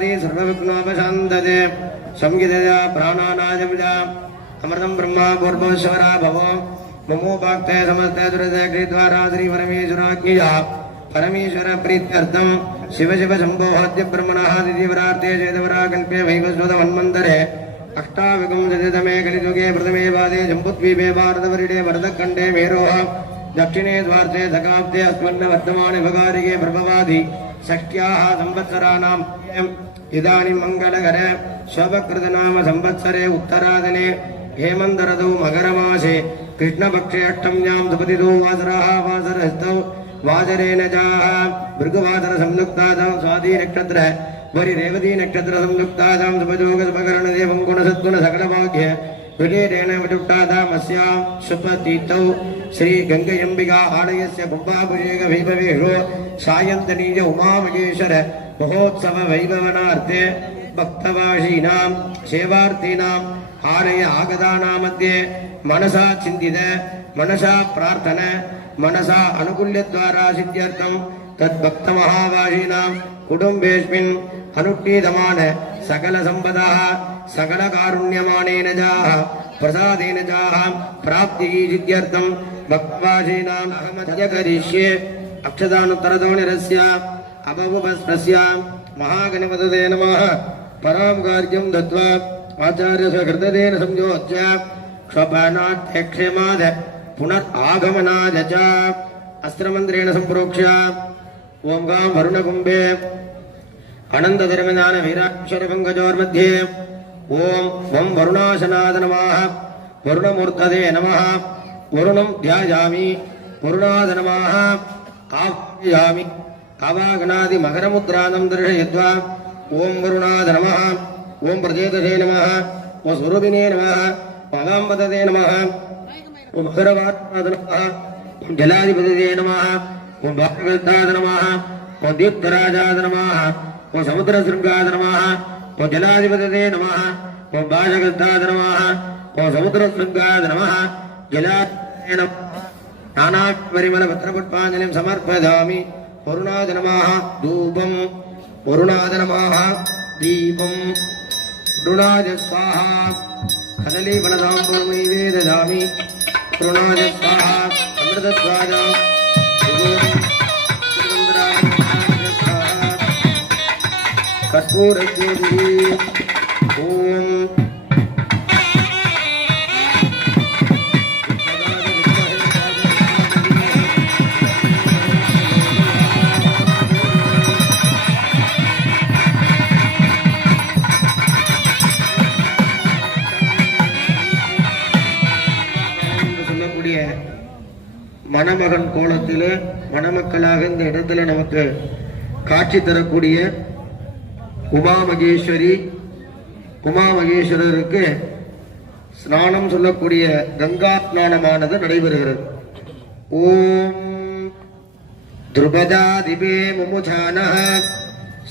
सर्वादि सर्वविघ्नोपशान्तते संगीतया प्राणानाजमुजा अमृतं ब्रह्मा पूर्वश्वरा भवो ममोपाक्ते समस्ते दुरदग्रिद्वारा श्री परमेश्वराज्ञया परमेश्वर प्रीत्यर्थं शिव शिव शम्भोहाद्य ब्रह्मणः दिव्यवरार्थे चेतवरा कल्पे वैवस्वत मन्वन्तरे अष्टाविंशतितमे कलियुगे प्रथमे पादे जम्बुद्वीपे भारतवर्षे भरतखण्डे मेरोः दक्षिणे द्वार्थे दशाब्दे अस्मन्न वर्तमाने भगारिके प्रभवादि षष्ट्याः संवत्सराणाम् इदानीं मङ्गलकरे शोभकृतनाम संवत्सरे उत्तरादिने हेमन्त ऋतौ मकरमासे कृष्णपक्षे अष्टम्यां सुपतितो वासरः वासरस्थौ वासरेण चाह भृगुवासर संयुक्तादां स्वाति नक्षत्र वरि रेवती नक्षत्र संयुक्तादां सुभजोग सुभकर्ण देवं गुण सद्गुण सकल भाग्य विजयेन विजुक्तादामस्यां सुपतितौ श्री गंगयंबिका आलयस्य कुम्भाभिषेक वैभवेषु सायन्तनीज उमामहेश्वर महोत्सव वैभवनार्थे भक्तवासीनां सेवार्थीनां आलय आगतानां मध्ये मनसा चिन्तित मनसा प्रार्थना मनसा अनुकूल्यद्वारा सिद्ध्यर्थं तद्भक्तमहावासीनां कुटुम्बेऽस्मिन् अनुष्ठीयमान सकल संपदाः सकल कारुण्यमानेन जाः प्रसादेन जाः प्राप्तिः सिद्ध्यर्थं भक्तवासीनां अहमद्य करिष्ये अक्षतानुत्तरदोनिरस्य अभवस्पस्य महागणपतये नमः परां कार्यं दत्त्वा आचार्यस्वकृतेन संयोज्य क्षोभनाध्यक्षेमाद पुनरागमनाद च अस्त्रमन्त्रेण सम्प्रोक्ष्य ओं गां वरुणकुम्भे अनन्तधर्मदान वीराक्षरपङ्कजोर्मध्ये ओं वं वरुणाशनाद नमः वरुणमूर्तये नमः वरुणं ध्यायामि वरुणाद नमः आह्वयामि आवागनादि मकरमुद्रानं दर्शयित्वा ओं वरुणाद नमः ओं प्रचेतसे नमः ओं स्वरूपिणे नमः पदाम्बतते नमः ओं मकरवाराद नमः ओं जलाधिपतये नमः ओं भागवताद नमः ओं दीप्तराजाद नमः ओं समुद्रशृङ्गाद नमः ओं जलाधिपतये नमः ओं भागवताद नमः ओं समुद्रशृङ्गाद नमः जलाधिपतये नमः नानापरिमलपत्रपुष्पाञ्जलिं समर्पयामि वरुणाद नमः धूपं वरुणाद नमः दीपं वरुणाद स्वाहा कदलीफलताम्बूलमयि ददामि वरुणाद स्वाहा अमृतध्वजा कर्पूरज्योतिः ॐ மணமகன் கோலத்திலே மணமக்களாக இந்த இடத்துல நமக்கு காட்சி தரக்கூடிய உமாமகேஸ்வரருக்கு ஸ்நானம் சொல்லக்கூடிய கங்கா ஸ்நானமானது நடைபெறுகிறது. ஓம் துருபதாதிபே முமுசானஹ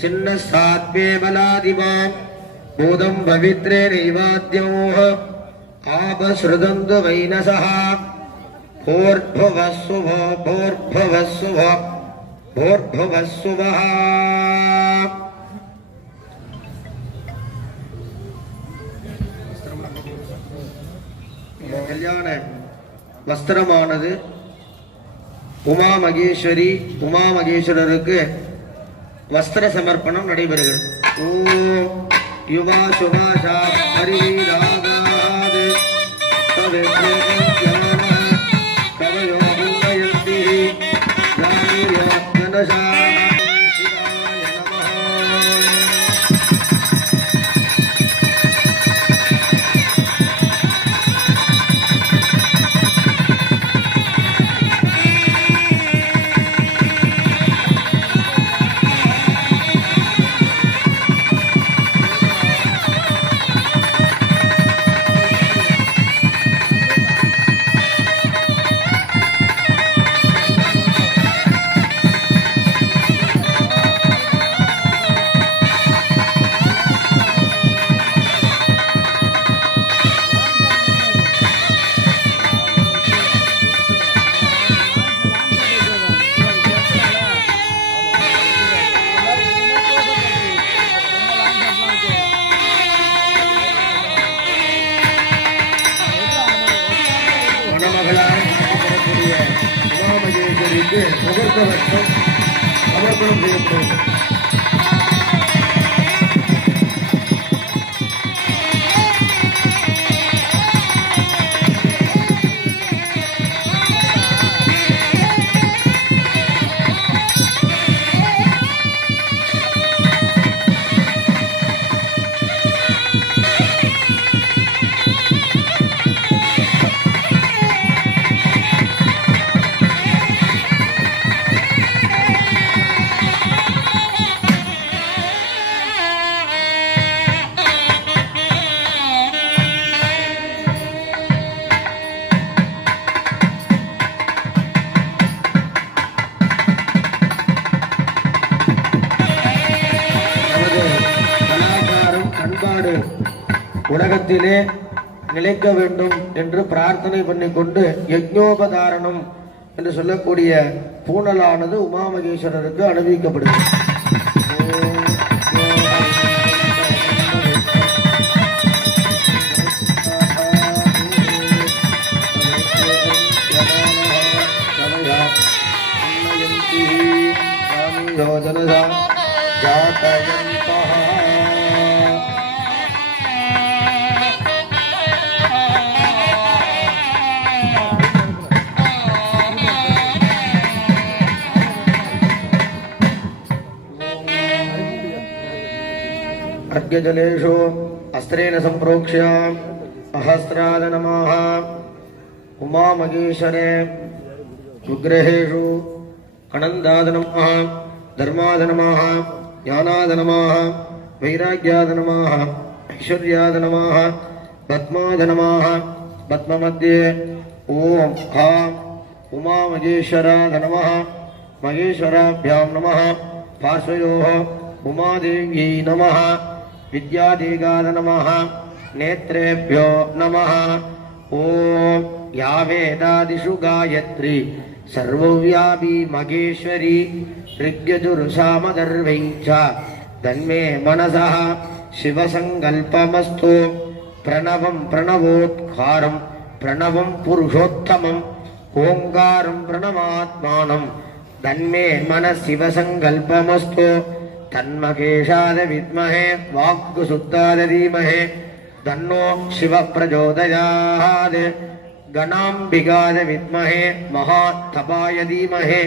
சின்ன சாத்வே பலாதிமாம் போதம் பவித்ரே நைவாத்யோஹ ஆபஸ்ருதந்து வைனசஹ भोर्भुवस्सुभो भोर्भुवस्सुभो भोर्भुवस्सुभः கல்யாண வஸ்திரமானது உமாமகேஸ்வரருக்கு வஸ்திர சமர்ப்பணம் நடைபெறுகிறது. ஓம் யுவா சுபாஷா பரிவீராகாது உமாமகேஸ்வரிக்கு முகூர்த்த வஸ்திரம் சமர்ப்பணம் செய்யப்படும். உலகத்திலே நிலைக்க வேண்டும் என்று பிரார்த்தனை பண்ணிக்கொண்டு யஜ்ஞோபதாரணம் என்று சொல்லக்கூடிய பூணலானது உமாமகேஸ்வரருக்கு அனுபவிக்கப்படுகிறது. अर्घ्यजलेषु अस्त्रेण सम्प्रोक्ष्य सहस्राद नमः उमामगेश्वरे विग्रहेषु कणन्दाद नमः धर्माद नमः ज्ञानाद नमः वैराग्याद नमः ऐश्वर्याद नमः पद्माद नमः पद्ममध्ये ओम हा उमामगेश्वराद नमः मगेश्वराभ्यां नमः पार्श्वयोः उमादेव्यै नमः विद्यादेगाद नमः नेत्रेभ्यो नमः ओम या वेदादिषु गायत्री सर्वव्यापी मगेश्वरी ऋग्यजुर्सामदर्वै च तन्मे मनसः शिवसङ्कल्पमस्तु प्रणवं प्रणवोत्कारं प्रणवं पुरुषोत्तमं ओंकारं प्रणवात्मानं तन्मे मनः शिवसङ्कल्पमस्तु तन्महेशाद विद्महे वाक्शुद्धाद धीमहि तन्नो शिव प्रचोदयात् गणाम्बिकाद विद्महे महातपाय धीमहि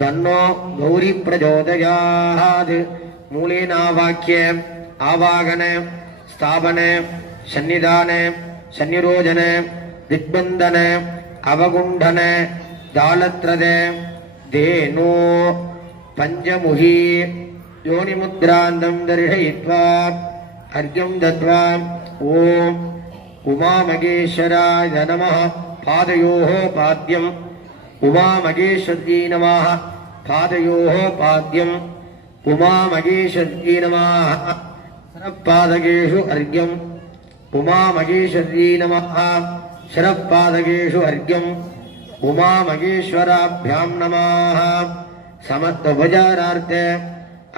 तन्नो गौरी प्रचोदयात् मूलेनावाक्ये आवागने स्थापने सन्निधाने सन्निरोधने दिग्बन्धने अवगुण्ठने दालत्रदे धेनो पंचमुही योनिमुद्रान्तं दर्शयित्वा अर्घ्यं दत्त्वा ओम उमामगेश्वराय नमः पादयोः पाद्यम् उमामगेश्वर्यै नमः पादयोः पाद्यम् उमामगेश्वर्यै नमः शरपादकेषु अर्घ्यम् उमामगेश्वर्यै नमः शरपादकेषु अर्घ्यम् उमामगेश्वराभ्यां नमः समत्वोपचारार्थे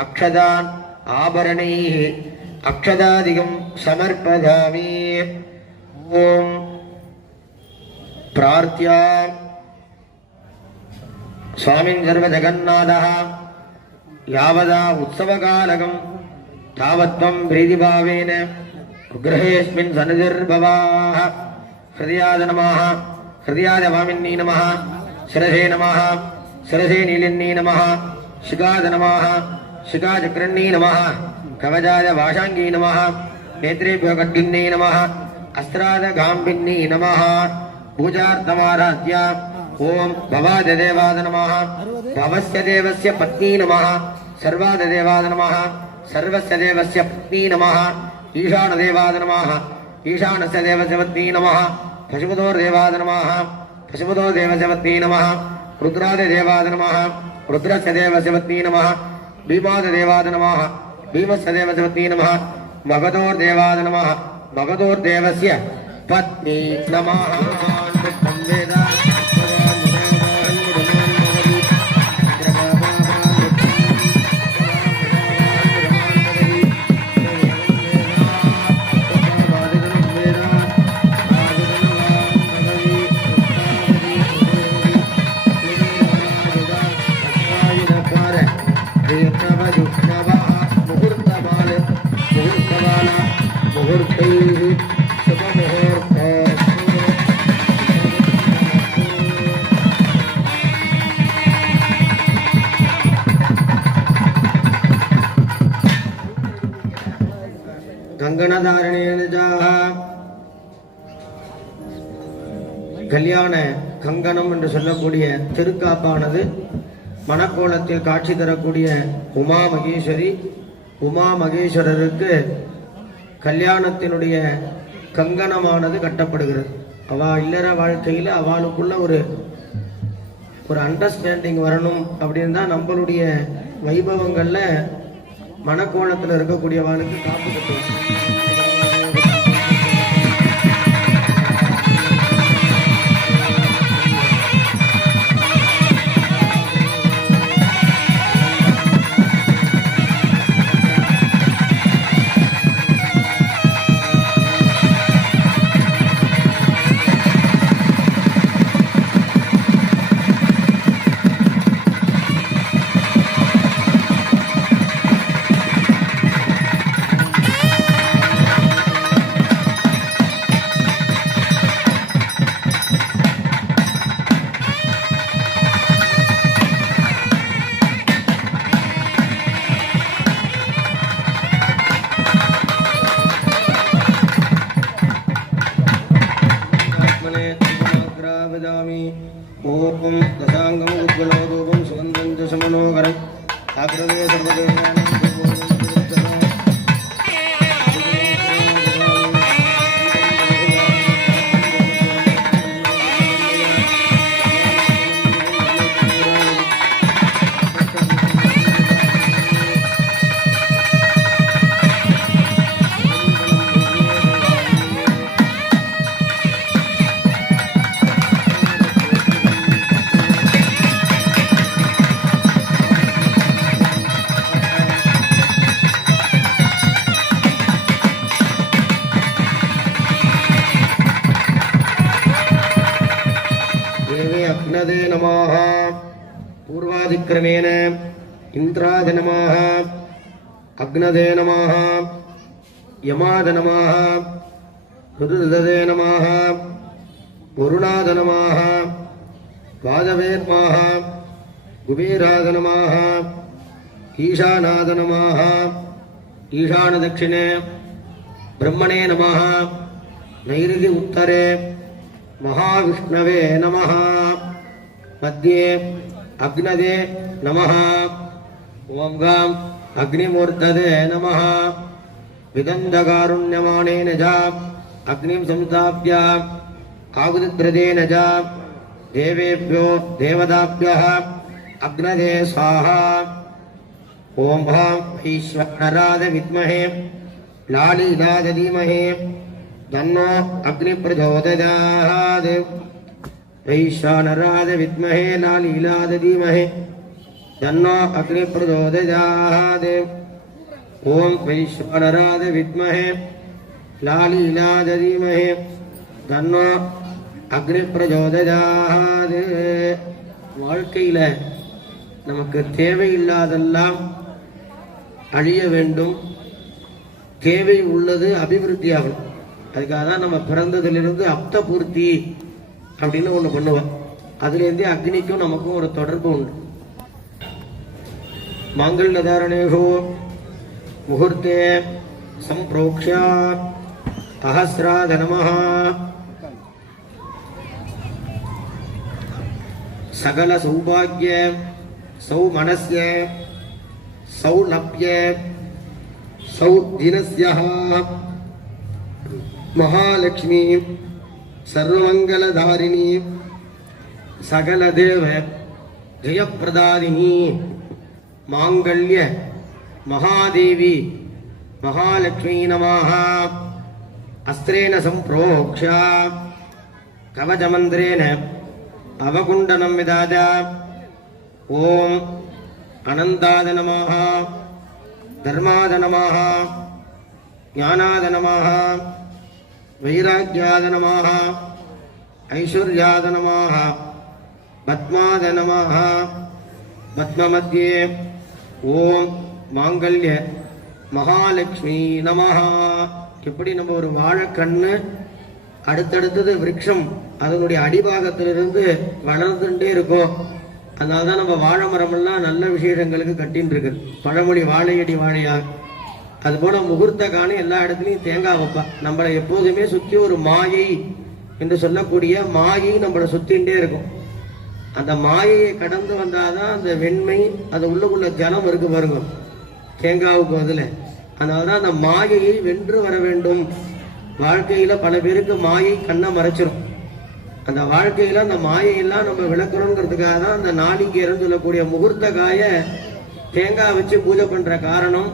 अक्षदान् आभरणैः अक्षदादिकं समर्पयामि ओम प्रार्थ्य स्वामिन् सर्वजगन्नाथः यावदा उत्सवकालकं तावत्त्वं प्रीतिभावेन गृहेऽस्मिन् सन्निधिर्भवाः हृदयाद नमः हृदयाद वामिन्यै नमः शिरसे नमः शिरसे नीलिन्यै नमः शिखाद नमः शिखाचक्रन्यै नमः कवचाय वाशाङ्ग्यै नमः नेत्रेभ्यो खड्गिन्यै नमः अस्त्राद गाम्भिन्यै नमः पूजार्थमाराध्य ओम भवाद देवाद नमः भवस्य देवस्य पत्नी नमः सर्वाद देवाद नमः सर्वस्य देवस्य पत्नी नमः ईशान देवाद नमः ईशानस्य देवस्य पत्नी नमः पशुपतोर्देवाद नमः पशुपतोर्देवस्य पत्नी नमः रुद्राद देवाद नमः रुद्रस्य देवस्य पत्नी नमः भीमाद देवाद नमः भीमस्य देवस्य पत्नी नमः मगधोर्देवाद नमः मगधोर्देवस्य पत्नी नमः கல்யாண கங்கணம் என்று சொல்லக்கூடிய திருக்காப்பானது மணக்கோலத்தில் காட்சி தரக்கூடிய உமா மகேஸ்வரி, உமா மகேஸ்வரருக்கு கல்யாணத்தினுடைய கங்கணமானது கட்டப்படுகிறது. அவா இல்லற வாழ்க்கையில் அவளுக்குள்ள ஒரு அண்டர்ஸ்டாண்டிங் வரணும் அப்படின்னு தான் நம்மளுடைய வைபவங்கள்ல மணக்கோலத்தில் இருக்கக்கூடியவாளுக்கு காப்பு கட்டுவாங்க. ஓம் தசாங்கம் உத்வலோதூபம் சுகந்தம் சமனோகரம் ஆக்ரவே சர்வதேவானம் नमः पूर्वादिक्रमेण इंद्राय नमः अग्नदे नमः यमाद नमः रुद्रदे नमः वरुणाद नमः वादवे नमः कुबेराद नमः ईशानाद नमः ईशान दक्षिणे ब्रह्मणे नमः नैऋति उत्तरे महाविष्णवे नमः मध्ये अग्नदे नमः ओम गाम अग्निमूर्तदे नमः विदंधकारुण्यमानेन च अग्निं संस्थाप्य आहुतिद्रदेन च देवेभ्यो देवताभ्यः अग्नदे स्वाहा ओम ईश्वराय विद्महे लालीलाय धीमहि तन्नो अग्नि प्रचोदयात् ईशानराय विद्महे लालीलाय धीमहि तन्नो अग्नि प्रचोदयात् ओम ईशानराय विद्महे लालीलाय धीमहि तन्नो अग्नि प्रचोदयात् வாழ்க்கையில நமக்கு தேவையில்லாதெல்லாம் அழிய வேண்டும், தேவை உள்ளது அபிவிருத்தியாகும். அதுக்காக தான் நம்ம பிறந்ததிலிருந்து அப்த பூர்த்தி அப்படின்னு ஒண்ணு பண்ணுவோம். அதுலேருந்தே அக்னிக்கும் நமக்கும் ஒரு தொடர்பு உண்டு. மாங்கல்ய தாரணேஷு முகூர்த்தே சம்பிரோக்ஷ்ய அஹஸ்ராத நமஹ சகல சௌபாக்ய சௌமனஸ்ய சௌலப்ய சௌதினஸ்யஹ महालक्ष्मी सर्वमंगलधारिणी सकलदेव जयप्रदादिनी मांगल्य महादेवी महालक्ष्मी नमः अस्त्रेण संप्रोक्ष्य कवचमन्त्रेण अवकुण्डनं विदाय ओम अनन्ताय नमः धर्माय नमः ज्ञानाय नमः वैराग्याय नमः ऐश्वर्याय नमः पद्माय नमः पद्ममध्ये ओम मांगल्य महालक्ष्मी नमः எப்படி நம்ம ஒரு வாழைக்கண்ணு அடுத்தடுத்தது விருட்சம் அதனுடைய அடிபாகத்திலிருந்து வளர்ந்துட்டே இருக்கும். அதனால்தான் நம்ம வாழை மரமெல்லாம் நல்ல விசேஷங்களுக்கு கட்டின்னு இருக்கு. பழமொழி வாழையடி வாழையாக. அதுபோல முகூர்த்த காணி எல்லா இடத்துலையும் தேங்காய் வைப்பா. நம்மளை எப்போதுமே சுற்றி ஒரு மாயை என்று சொல்லக்கூடிய மாயை நம்மளை சுத்தின்ண்டே இருக்கும். அந்த மாயையை கடந்து வந்தாதான் அந்த வெண்மை, அது உள்ளுக்குள்ள ஜலம் இருக்கு பாருங்க தேங்காவுக்கு அதுல. அதனாலதான் அந்த மாயையை வென்று வர வேண்டும். வாழ்க்கையில பல பேருக்கு மாயை கண்ணை மறைச்சிரும். அந்த வாழ்க்கையில அந்த மாயையெல்லாம் நம்ம விளக்கணுங்கிறதுக்காக தான் அந்த நாளிகேரன்னு சொல்லக்கூடிய முகூர்த்த காய தேங்காய் வச்சு பூஜை பண்ற காரணம்.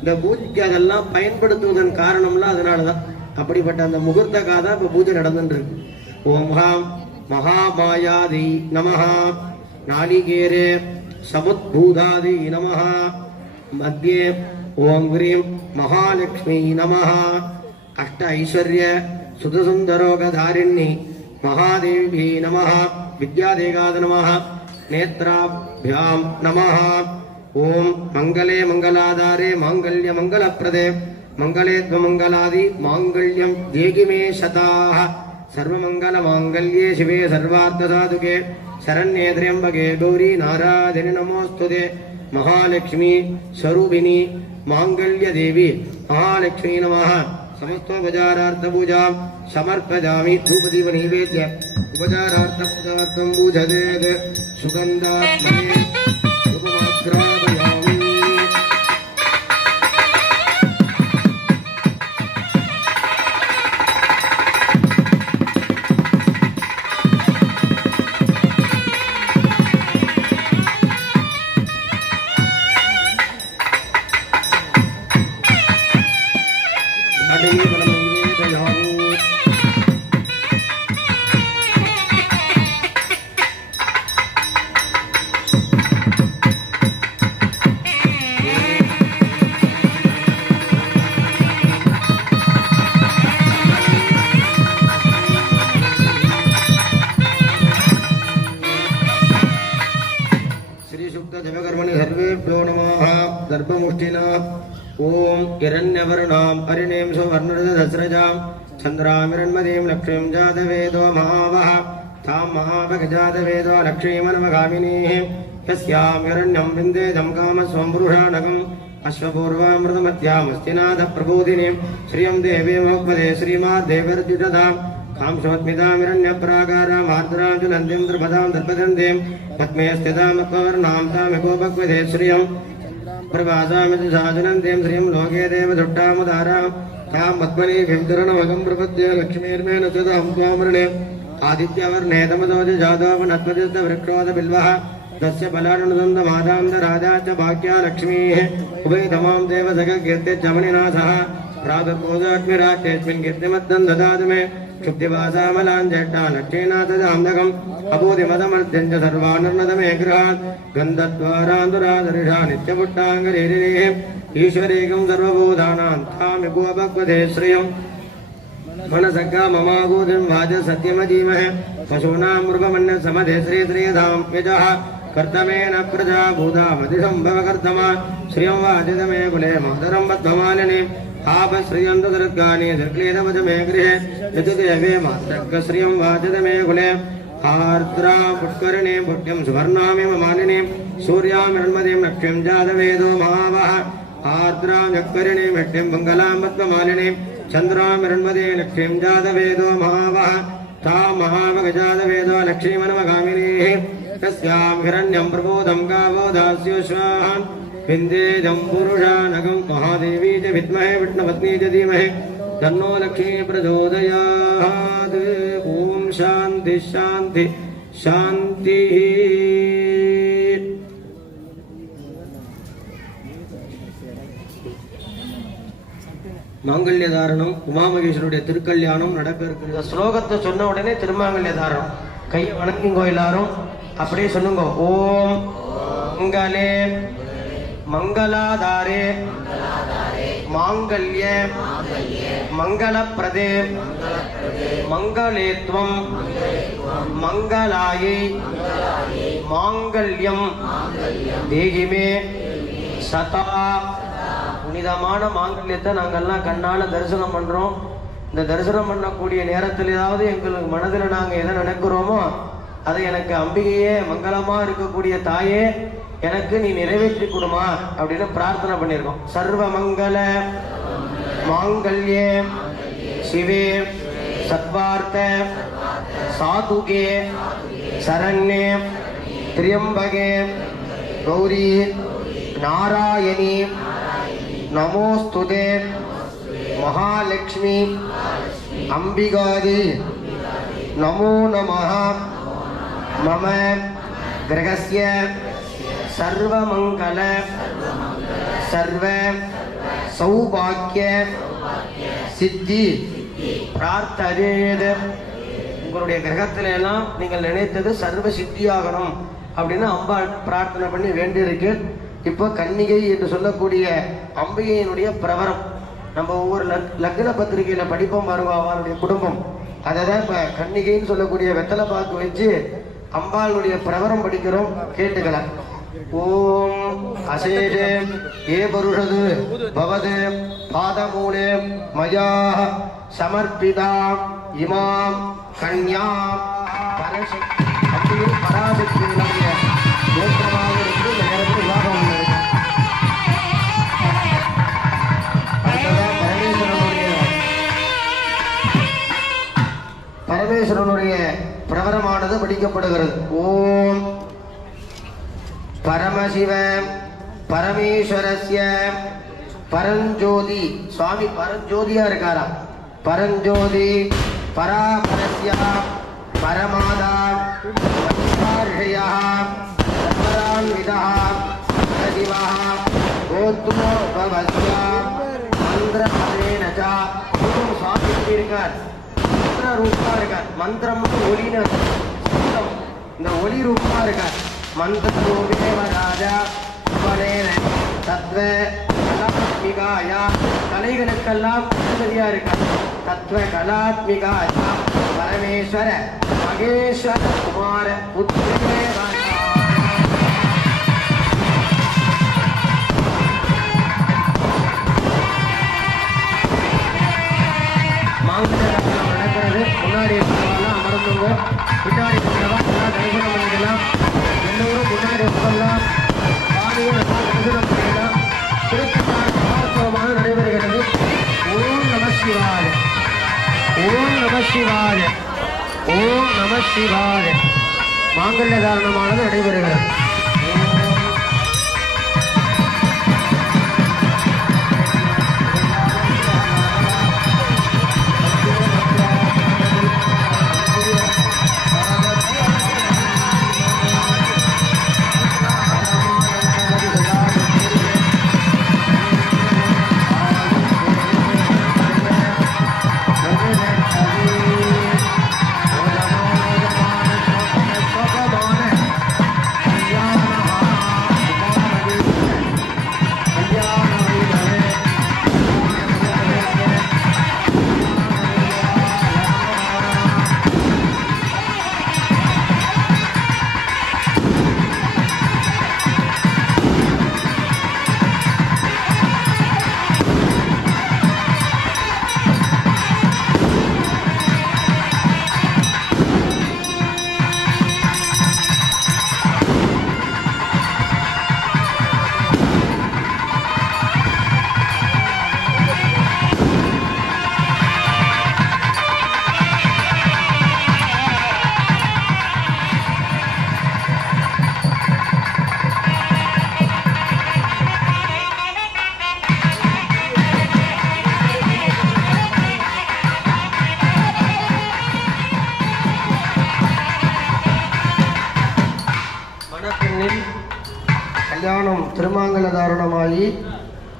இந்த பூஜைக்கு அதெல்லாம் பயன்படுத்துவதன் காரணம்லாம் அதனாலதான். அப்படிப்பட்ட அந்த முகூர்த்த காதான் இப்ப பூஜை நடந்துட்டு இருக்கு. ஓம் ஹாம் மகாமாயாதி நமஹா நாளிகேரே சமுத்பூதாதி நமஹா மத்தியே ஓம் ஹ்ரீம் மகாலட்சுமி நமஹா அஷ்ட ஐஸ்வர்ய சுதசுந்தரோகதாரிணி महादेवी नमः विद्यादेगाद नमः नेत्राभ्याम नमः ओम मंगले मंगलाधारे मांगल्य मंगलप्रदे मंगले त्वमंगलादि मांगल्यम देहि मे शताः सर्वमंगल मांगल्ये शिवे सर्वार्थ साधुके शरण्ये त्र्यंबके गौरी नारायणि नमोस्तुते महालक्ष्मी स्वरूपिणी मांगल्य देवी महालक्ष्मी नमः समस्तोपचारार्थ पूजा समर्पयामि धूपदीप नैवेद्य उपचारार्थ पूजार्थं पूजयेत् सुगन्धात्मने धूपमाग्रापयामि ओम हिरण्यवर्णां हरिणीं सुवर्णरजतस्रजां चन्द्रामिरण्मदीं लक्ष्मीं जातवेदो महावः तां महाभगजातवेदो लक्ष्मीमनवगामिनीः यस्यां हिरण्यं विन्देदं कामस्वं पुरुषाणकम् अश्वपूर्वामृतमध्यामस्तिनाथप्रबोधिनीं श्रियं देवीमोपदे श्रीमादेवर्द्युततां कांसवत्मितामिरण्यप्राकारामार्द्रां ज्वलन्तीं द्रुपदां दर्पदन्तीं पद्मे स्थितामक्वर्णां तामिकोपक्वदे श्रियं प्रभासामिति साजनन्तीं श्रियं लोके देवदुट्टामुदारां तां पद्मनीभिं तरुणमगं प्रपद्ये लक्ष्मीर्मेण सदां त्वामृणे आदित्यवर्णे तमसोज जातोपनत्पतिस्तवृक्षोदबिल्वः तस्य बलानुदन्तमादान्तराजा च भाग्या लक्ष्मीः उभयतमां देवसखकीर्त्य च मणिनाथः प्रातर्पोजात्मिराट्येऽस्मिन् कीर्तिमद्दं ददातु मे क्षुब्धिवासामलाञ्जेष्टा लक्ष्मीनाथजाम्दकम् अबोधिमदमर्त्यं च सर्वानुर्नदमे गृहात् गन्धद्वारान्तुरादर्शा नित्यपुट्टाङ्गरीरिः ईश्वरेकं सर्वभूतानां तामिभुवभक्वते श्रियम् मनसका ममागोदिं वाच सत्यमजीमहे पशूनां मृगमन्य समधे श्रीश्रीधां यजः कर्तमेन प्रजा भूतामधिसम्भवकर्तमा श्रियं वाचितमे कुले मातरं पद्ममालिनी आपश्रियन्तु दुर्गानि दुर्क्लीदवच मे गृहे यतिदेवे मातृश्रियं वाचितमे कुले आर्द्रा पुष्करिणी पुट्यं सुवर्णामिव मालिनीं सूर्यामिरण्मदीं लक्ष्मीं जातवेदो महावः आर्द्रां यक्करिणीं विट्टिं मङ्गलां पद्ममालिनीं चन्द्रामिरण्मदे लक्ष्मीं जातवेदो महावः तां महावगजातवेदो लक्ष्मीमनवगामिनीः तस्यां हिरण्यं प्रबोधं गावो दास्योश्वाहान् विन्देजं पुरुषानगं महादेवी च विद्महे विष्णुपत्नी च धीमहि तन्नो लक्ष्मी प्रचोदयात् ॐ शान्ति शान्ति शान्तिः மாங்கல்ய தாரணம் உமாமகேஸ்வருடைய திருக்கல்யாணம் நடப்பிருக்கு. இந்த ஸ்லோகத்தை சொன்ன உடனே திருமாங்கல்ய தாரணம் கையை வணங்குங்கோ எல்லாரும். அப்படியே சொல்லுங்க. ஓம் மங்களே மங்களாதாரே மாங்கல்ய மங்களப்பிரதே மங்களேத்வம் மங்களாயை மாங்கல்யம் தேகிமே சதா புனிதமான மாங்கல்யத்தை நாங்கள்லாம் கண்ணால தரிசனம் பண்றோம். இந்த தரிசனம் பண்ணக்கூடிய நேரத்தில் ஏதாவது எங்களுக்கு மனதில் நாங்கள் எதை நினைக்கிறோமோ அதை எனக்கு அம்பிகையே, மங்களமா இருக்கக்கூடிய தாயே, எனக்கு நீ நிறைவேற்றி கொடுமா அப்படின்னு பிரார்த்தனை பண்ணியிருக்கோம். சர்வ மங்கள மாங்கல்யே சிவே சத்வார்த்த சாதுகே சரண்யே திரியம்பகே கௌரி நாராயணி நமோஸ்துதே மகாலட்சுமி அம்பிகாதி நமோ நமः. மம கிரகஸ்ய சர்வமங்கல சர்வ சௌபாக்கிய சித்தி பிரார்த்ததேத. உங்களுடைய கிரகத்தில எல்லாம் நீங்கள் நினைத்தது சர்வ சித்தியாகணும் அப்படின்னு அம்பாள் பிரார்த்தனை பண்ணி வேண்டியிருக்கு. இப்போ கன்னிகை என்று சொல்லக்கூடிய அம்பிகையினுடைய பிரவரம் நம்ம ஒவ்வொரு லக்ன பத்திரிகையில படிப்போம் பாருங்க, அவளுடைய குடும்பம். அதை தான் இப்ப கன்னிகைன்னு சொல்லக்கூடிய வெத்தலை பாக்கு வச்சு அம்பாளுடைய பிரவரம் படிக்கிறோம், கேட்டுக்கலாம். ஓம் அசேஷே ஏ பருஷது பவது பாதமூலே மயா சமர்ப்பிதா இமாம் கன்யா பரசக்தி அப்படியே பராசக்தியினுடைய தோற்றமாக இருந்து இந்த நேரத்தில் விவாகம் உள்ளது. பரமேஸ்வரனுடைய பிரவரமானது படிக்கப்படுகிறது. ஓம் பரமசிவ பரமேஸ்வரஸ்ய பரஞ்சோதி. சுவாமி பரஞ்சோதியா இருக்காரா? பரஞ்சோதி பராபரஸ்ய பரமாதா பரமார்ஷயா சர்வரான்விதः சதிவः கோத்ரோபவஸ்ய மந்திரபதேன ச. சுவாமி இருக்கார், மந்திர ரூபமா இருக்கார். மந்திரம் ஒளின்னு இந்த ஒளி ரூபமா இருக்கார். மந்திரூபேவ ராஜா உபநேன தத்வ கலாத்மிகாயா. கலைகளுக்கெல்லாம் அதிபதியா இருக்கார். தத்வ கலாத்மிகாயா பரமேஸ்வர மகேஸ்வர குமார புத்திரே நடக்கிறது. முன்னாடி இருக்கிறவெல்லாம் அமர்ந்துங்க, பின்னாடி இருக்கிறவா எல்லாம் தரிசனம் பண்ணிக்கலாம். எல்லோரும் முன்னாடி உட்காரலாம், பாதையை நல்லா தரிசனம் பண்ணிக்கலாம். திருப்பத்தார் மகோத்சவமாக நடைபெறுகிறது. ஓம் நம சிவாய, ஓம் நம சிவாய, ஓம் நம சிவாய. மாங்கல்ய தாரணமானது நடைபெறுகிறது. கல்யாணம் திருமாங்கல தாரணமாகி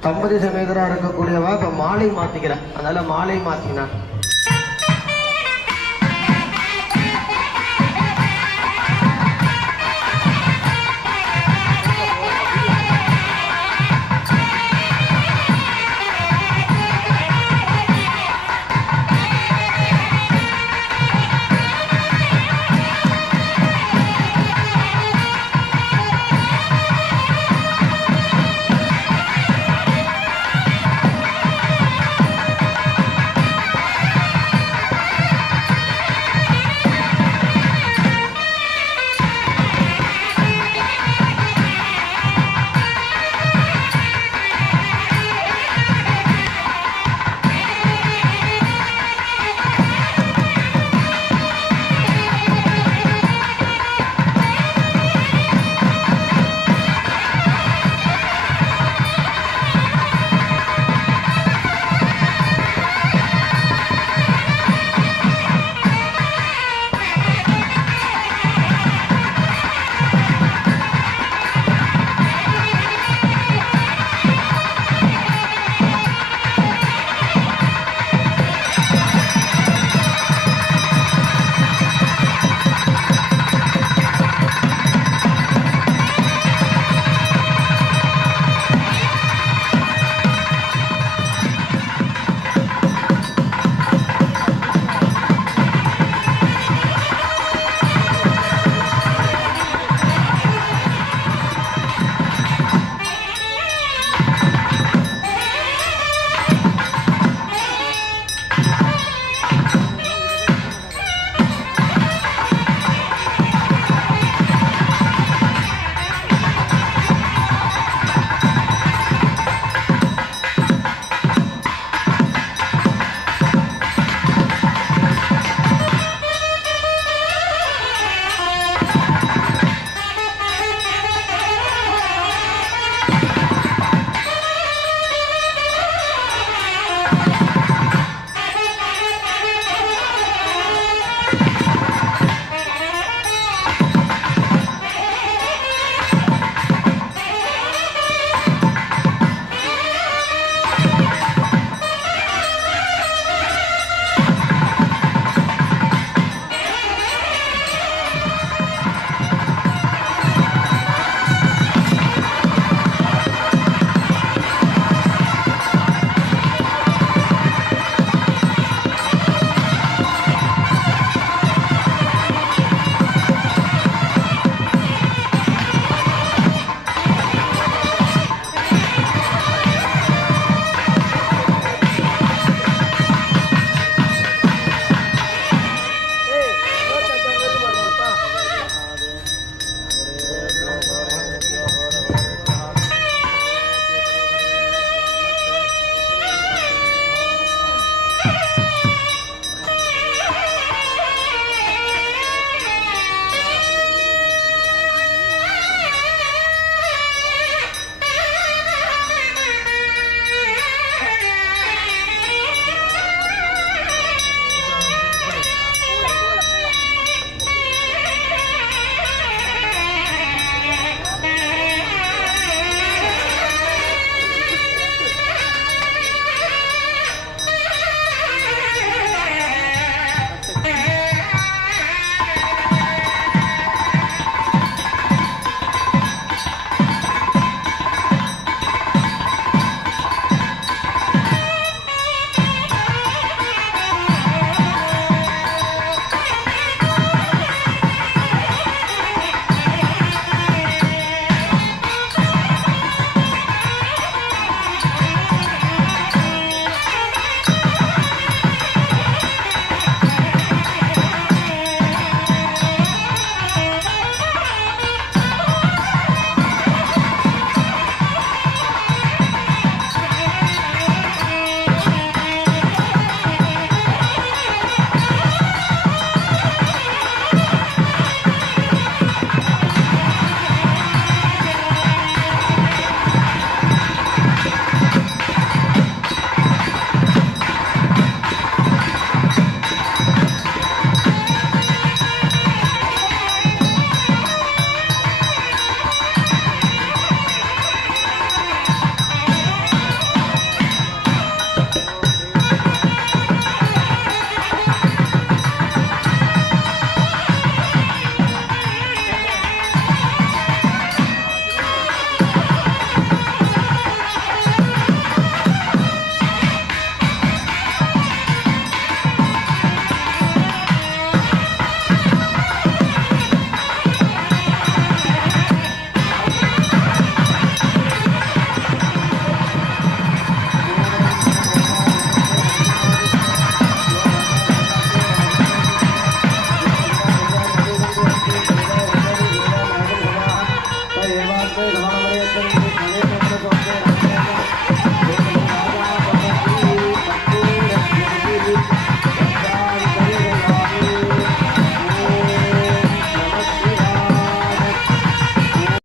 தம்பதி சமேதரா இருக்கக்கூடியவா இப்ப மாலை மாத்திக்கிறான். அதனால மாலை மாத்தினான்.